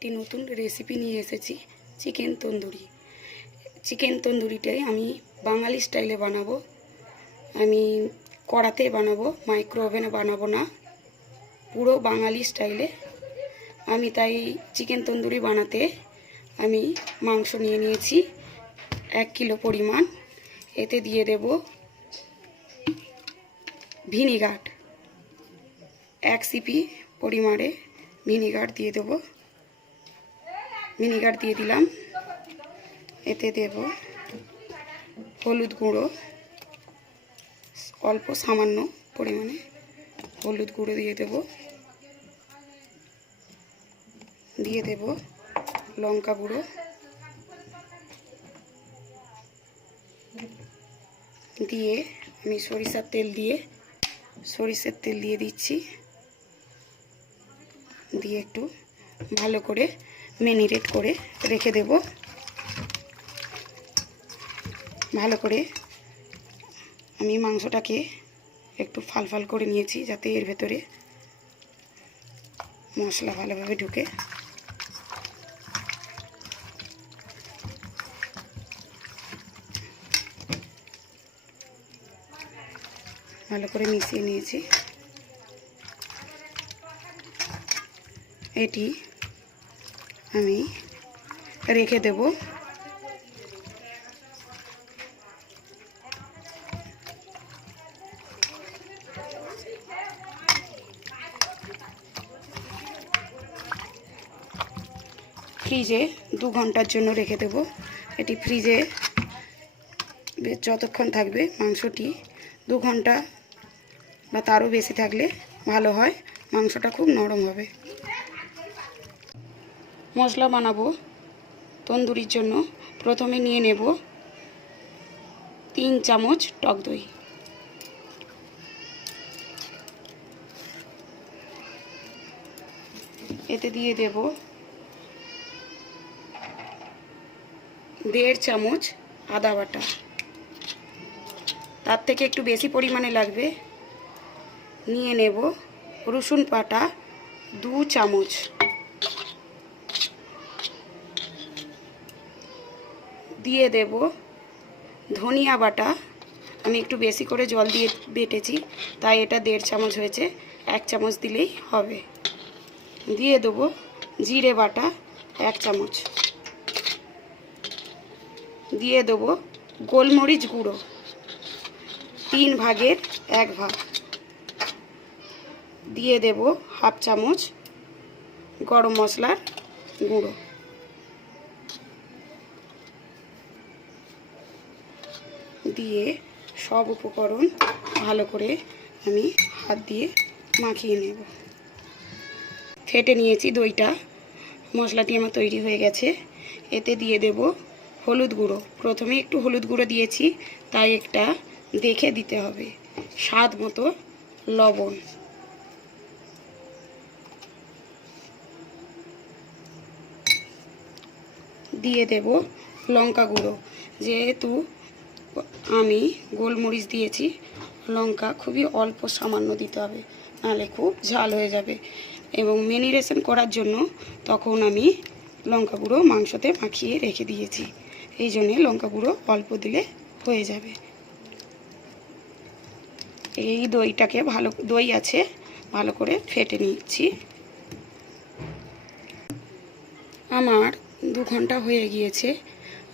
একটি নতুন রেসিপি নিয়ে এসেছি, চিকেন তন্দুরি। চিকেন তন্দুরিটাই আমি বাঙালি স্টাইলে বানাবো। আমি কড়াতে বানাবো, মাইক্রো ওভেনে বানাবো না, পুরো বাঙালি স্টাইলে। আমি তাই চিকেন তন্দুরি বানাতে আমি মাংস নিয়ে নিয়েছি 1 কিলো পরিমাণ। এতে দিয়ে দেব ভিনিগার, 1 সিপি পরিমাণে ভিনিগার দিয়ে দেব। ভিনিগার দিয়ে দিলাম। এতে দেব হলুদ গুঁড়ো, অল্প সামান্য পরিমাণে হলুদ গুঁড়ো দিয়ে দেব। দিয়ে দেব লঙ্কা গুঁড়ো, দিয়ে আমি সরিষার তেল দিয়ে দিচ্ছি। দিয়ে একটু ভালো করে ম্যারিনেট করে রেখে দেব। ভালো করে আমি মাংসটাকে একটু ফাল করে নিয়েছি, যাতে এর ভেতরে মশলা ভালোভাবে ঢুকে। ভালো করে মিশিয়ে নিয়েছি। এটি আমি রেখে দেব। ফ্রিজে 2 ঘন্টার জন্য রেখে দেব। এটি ফ্রিজে যতক্ষণ থাকবে মাংসটি, 2 ঘন্টা বা তারও বেশি থাকলে ভালো হয়, মাংসটা খুব নরম হবে। মশলা বানাবো তন্দুরির জন্য। প্রথমে নিয়ে নেব 3 চামচ টক দই। এতে দিয়ে দেব 1.5 চামচ আদা বাটা। তার থেকে একটু বেশি পরিমাণে লাগবে। নিয়ে নেব রসুন বাটা 2 চামচ। দিয়ে দেব ধনিয়া বাটা। আমি একটু বেশি করে জল দিয়ে বেটেছি, তাই এটা 1.5 চামচ হয়েছে, 1 চামচ দিলেই হবে। দিয়ে দেব জিরে বাটা 1 চামচ। দিয়ে দেব গোলমরিচ গুঁড়ো 3 ভাগের 1 ভাগ। দিয়ে দেব 1/2 চামচ গরম মশলার গুঁড়ো। দিয়ে সব উপকরণ ভালো করে আমি হাত দিয়ে মাখিয়ে নেব। ফেটে নিয়েছি দইটা, মশলাটি আমার তৈরি হয়ে গেছে। এতে দিয়ে দেব হলুদ গুঁড়ো। প্রথমে একটু হলুদ গুঁড়ো দিয়েছি, তাই একটা দেখে দিতে হবে। স্বাদ মতো লবণ। দিয়ে দেব লঙ্কা গুঁড়ো। যেহেতু আমি গোলমরিচ দিয়েছি, লঙ্কা খুবই অল্প সামান্য দিতে হবে, নাহলে খুব ঝাল হয়ে যাবে। এবং ম্যারিনেশন করার জন্য তখন আমি লঙ্কা গুঁড়ো মাংসতে মাখিয়ে রেখে দিয়েছি, এই জন্যে লঙ্কা গুঁড়ো অল্প দিলে হয়ে যাবে। এই দইটাকে দই আছে, ভালো করে ফেটে নিচ্ছি। আমার 2 ঘন্টা হয়ে গিয়েছে।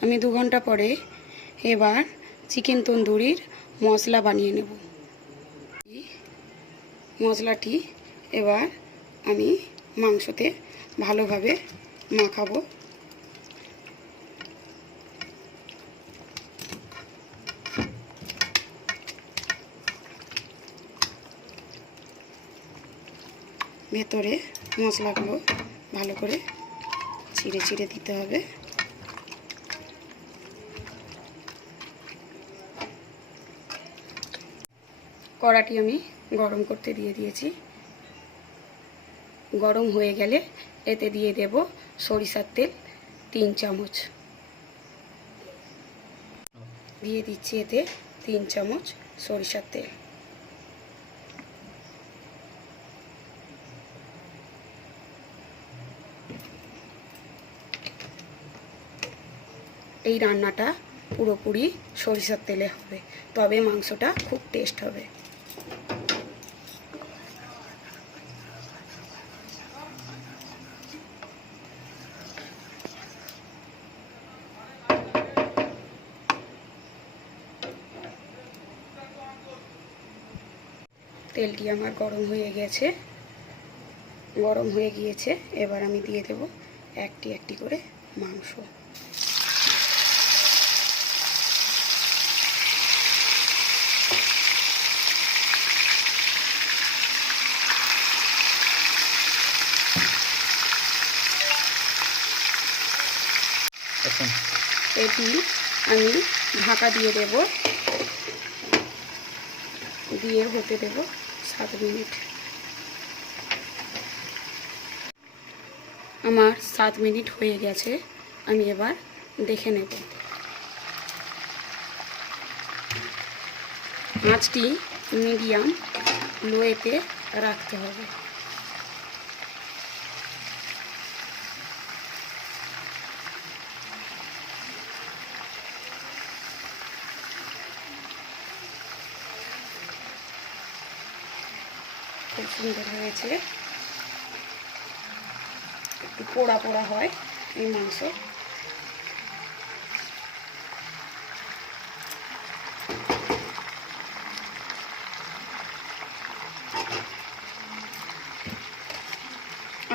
আমি 2 ঘন্টা পরে এবার চিকেন তন্দুরির মশলা বানিয়ে নেব। মশলাটি এবার আমি মাংসতে ভালোভাবে মাখাবো। ভেতরে মশলাগুলো ভালো করে ছিঁড়ে দিতে হবে। কড়াটি আমি গরম করতে দিয়ে দিয়েছি। গরম হয়ে গেলে এতে দিয়ে দেব সরিষার তেল 3 চামচ। দিয়ে দিচ্ছি এতে 3 চামচ সরিষার তেল। এই রান্নাটা পুরোপুরি সরিষার তেলে হবে, তবে মাংসটা খুব টেস্ট হবে। তেলটি আমার গরম হয়ে গিয়েছে। এবার আমি দিয়ে দেব একটি একটি করে মাংস। এটি আমি ঢাকা দিয়ে দেব, দিয়ে হতে দেব 7 মিনিট। আমার 7 মিনিট হয়ে গেছে, আমি এবার দেখে নেব। আঁচটি মিডিয়াম লোতে রাখতে হবে। খুব সুন্দর হয়েছে, একটু পোড়া পোড়া হয় এই মাংস।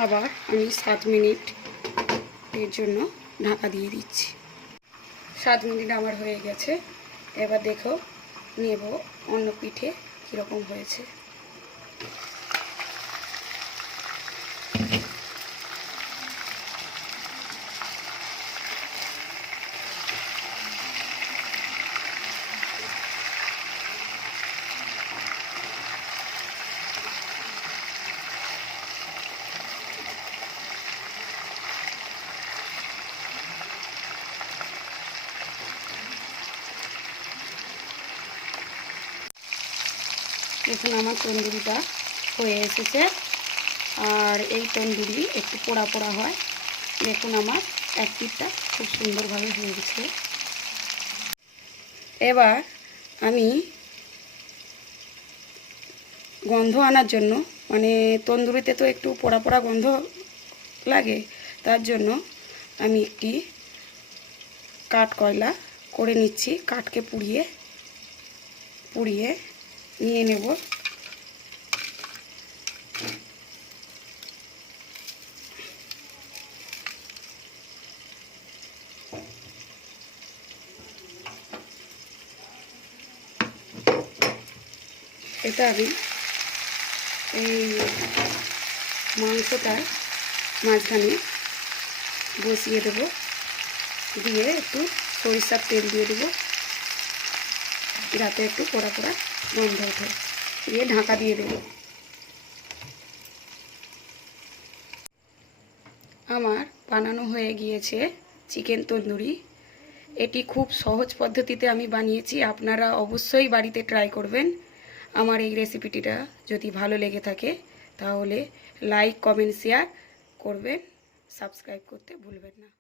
আবার আমি 7 মিনিটের জন্য ঢাকা দিয়ে দিচ্ছি। 7 মিনিট আমার হয়ে গেছে, এবার দেখো নেব অন্য পিঠে কীরকম হয়েছে। দেখুন আমার তন্দুরিটা হয়ে এসেছে, আর এই তন্দুরি একটু পোড়া পোড়া হয়। দেখুন আমার এক পিঠটা খুব সুন্দরভাবে হয়ে গেছে। এবার আমি গন্ধ আনার জন্য, মানে তন্দুরিতে তো একটু পোড়া পোড়া গন্ধ লাগে, তার জন্য আমি একটি কাঠ কয়লা করে নিচ্ছি। কাঠকে পুড়িয়ে নিয়ে নেব। এটা আমি এই মাংসটার মাঝখানে বসিয়ে দেব, দিয়ে একটু সরিষার তেল দিয়ে দেবো, যাতে একটু পোড়া পোড়া গন্ধ ওঠে, দিয়ে ঢাকা দিয়ে দেব। আমার বানানো হয়ে গিয়েছে চিকেন তন্দুরি। এটি খুব সহজ পদ্ধতিতে আমি বানিয়েছি, আপনারা অবশ্যই বাড়িতে ট্রাই করবেন। আমার এই রেসিপিটিটা যদি ভালো লেগে থাকে তাহলে লাইক, কমেন্ট, শেয়ার করবেন, সাবস্ক্রাইব করতে ভুলবেন না।